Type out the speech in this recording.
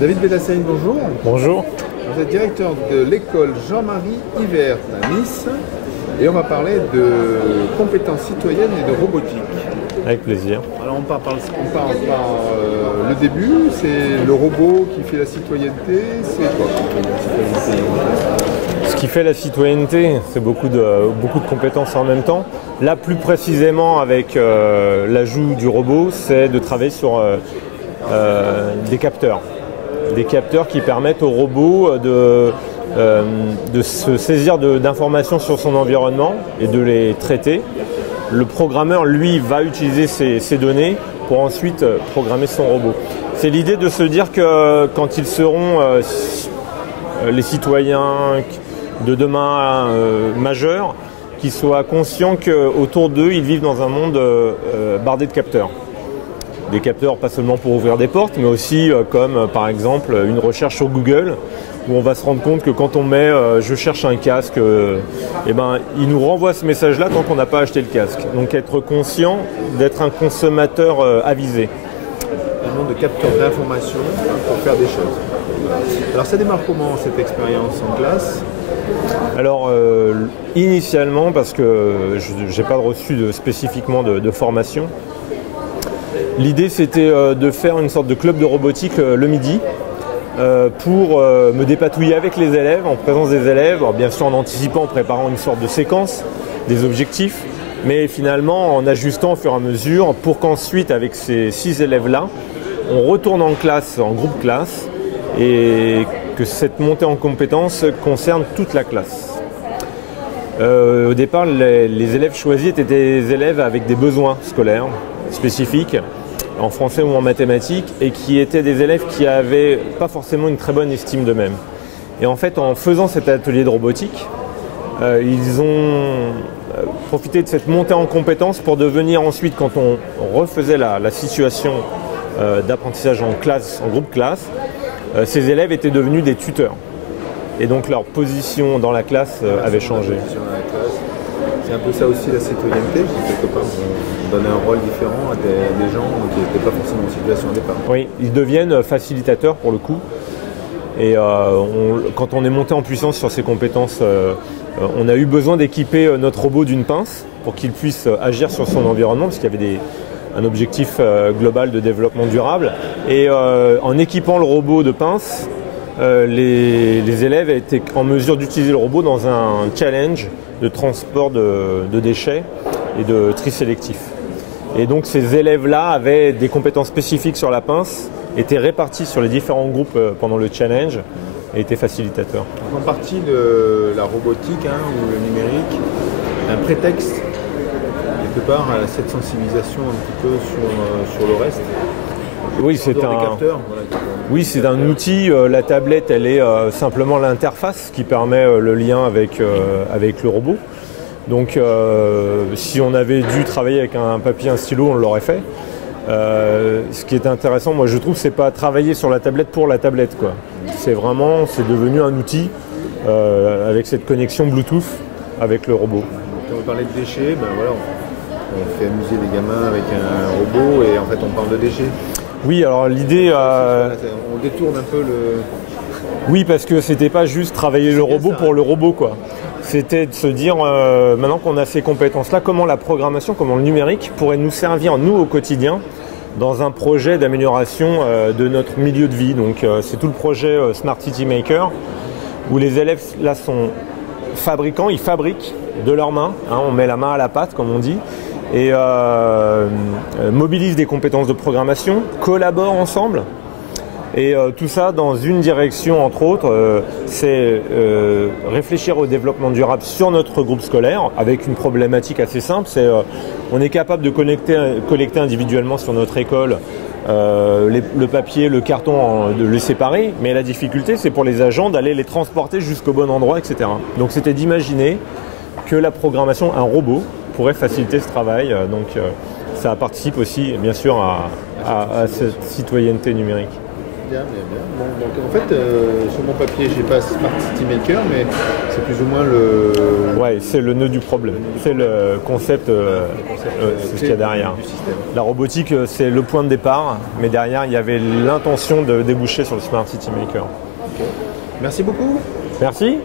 David Bédassine, bonjour. Bonjour. Vous êtes directeur de l'école Jean-Marie Yvert à Nice et on va parler de compétences citoyennes et de robotique. Avec plaisir. Alors on part par le début, c'est le robot qui fait la citoyenneté, c'est quoi la citoyenneté? Ce qui fait la citoyenneté, c'est beaucoup de compétences en même temps. Là, plus précisément, avec l'ajout du robot, c'est de travailler sur des capteurs. Des capteurs qui permettent au robot de se saisir d'informations sur son environnement et de les traiter. Le programmeur, lui, va utiliser ces données pour ensuite programmer son robot. C'est l'idée de se dire que quand ils seront les citoyens de demain majeurs, qu'ils soient conscients qu'autour d'eux, ils vivent dans un monde bardé de capteurs. Des capteurs pas seulement pour ouvrir des portes, mais aussi comme par exemple une recherche sur Google, où on va se rendre compte que quand on met je cherche un casque, il nous renvoie ce message-là tant qu'on n'a pas acheté le casque. Donc être conscient d'être un consommateur avisé. Un monde de capteurs d'informations pour faire des choses. Alors ça démarre comment cette expérience en classe? Alors initialement, parce que je n'ai pas reçu spécifiquement de formation, l'idée c'était de faire une sorte de club de robotique le midi pour me dépatouiller avec les élèves, en présence des élèves, alors bien sûr en anticipant, en préparant une sorte de séquence, des objectifs, mais finalement en ajustant au fur et à mesure pour qu'ensuite avec ces 6 élèves-là, on retourne en classe, en groupe classe, et que cette montée en compétences concerne toute la classe. Au départ, les élèves choisis étaient des élèves avec des besoins scolaires spécifiques, en français ou en mathématiques, et qui étaient des élèves qui n'avaient pas forcément une très bonne estime d'eux-mêmes. Et en fait, en faisant cet atelier de robotique, ils ont profité de cette montée en compétences pour devenir ensuite, quand on refaisait la situation d'apprentissage en classe, en groupe classe, ces élèves étaient devenus des tuteurs. Et donc leur position dans la classe avait changé. C'est un peu ça aussi la citoyenneté, quelque part, on donne un rôle différent à des gens qui n'étaient pas forcément en situation au départ. Oui, ils deviennent facilitateurs pour le coup. Et quand on est monté en puissance sur ces compétences, on a eu besoin d'équiper notre robot d'une pince pour qu'il puisse agir sur son environnement, parce qu'il y avait un objectif global de développement durable. Et en équipant le robot de pince, les élèves étaient en mesure d'utiliser le robot dans un challenge de transport de déchets et de tri sélectif. Et donc ces élèves-là avaient des compétences spécifiques sur la pince, étaient répartis sur les différents groupes pendant le challenge et étaient facilitateurs. Donc en partie la robotique ou le numérique, un prétexte quelque part à cette sensibilisation un petit peu sur le reste. Oui, c'est un outil. La tablette, elle est simplement l'interface qui permet le lien avec le robot. Donc, si on avait dû travailler avec un papier, un stylo, on l'aurait fait. Ce qui est intéressant, moi, je trouve, c'est pas travailler sur la tablette pour la tablette, quoi. C'est devenu un outil avec cette connexion Bluetooth avec le robot. Quand on parlait de déchets, on fait amuser les gamins avec un robot et en fait, on parle de déchets. Oui, alors l'idée... On détourne un peu le... Oui, parce que c'était pas juste travailler le robot pour le robot, quoi. C'était de se dire, maintenant qu'on a ces compétences-là, comment la programmation, comment le numérique pourrait nous servir, nous, au quotidien, dans un projet d'amélioration de notre milieu de vie. Donc c'est tout le projet Smart City Maker, où les élèves, là, sont fabricants, ils fabriquent de leurs mains, on met la main à la pâte, comme on dit, et mobilisent des compétences de programmation, collaborent ensemble, et tout ça dans une direction, entre autres, c'est réfléchir au développement durable sur notre groupe scolaire, avec une problématique assez simple, c'est on est capable de collecter individuellement sur notre école le papier, le carton, de les séparer, mais la difficulté c'est pour les agents d'aller les transporter jusqu'au bon endroit, etc. Donc c'était d'imaginer que la programmation, un robot, pourrait faciliter ce travail. Donc ça participe aussi, bien sûr, à cette citoyenneté numérique. Bien, bien, bien. Bon, donc en fait, sur mon papier, j'ai pas Smart City Maker, mais c'est plus ou moins le. Ouais, c'est le nœud du problème. C'est le concept, c'est ce qu'il y a derrière. Du système. La robotique, c'est le point de départ, mais derrière, il y avait l'intention de déboucher sur le Smart City Maker. Merci beaucoup. Merci.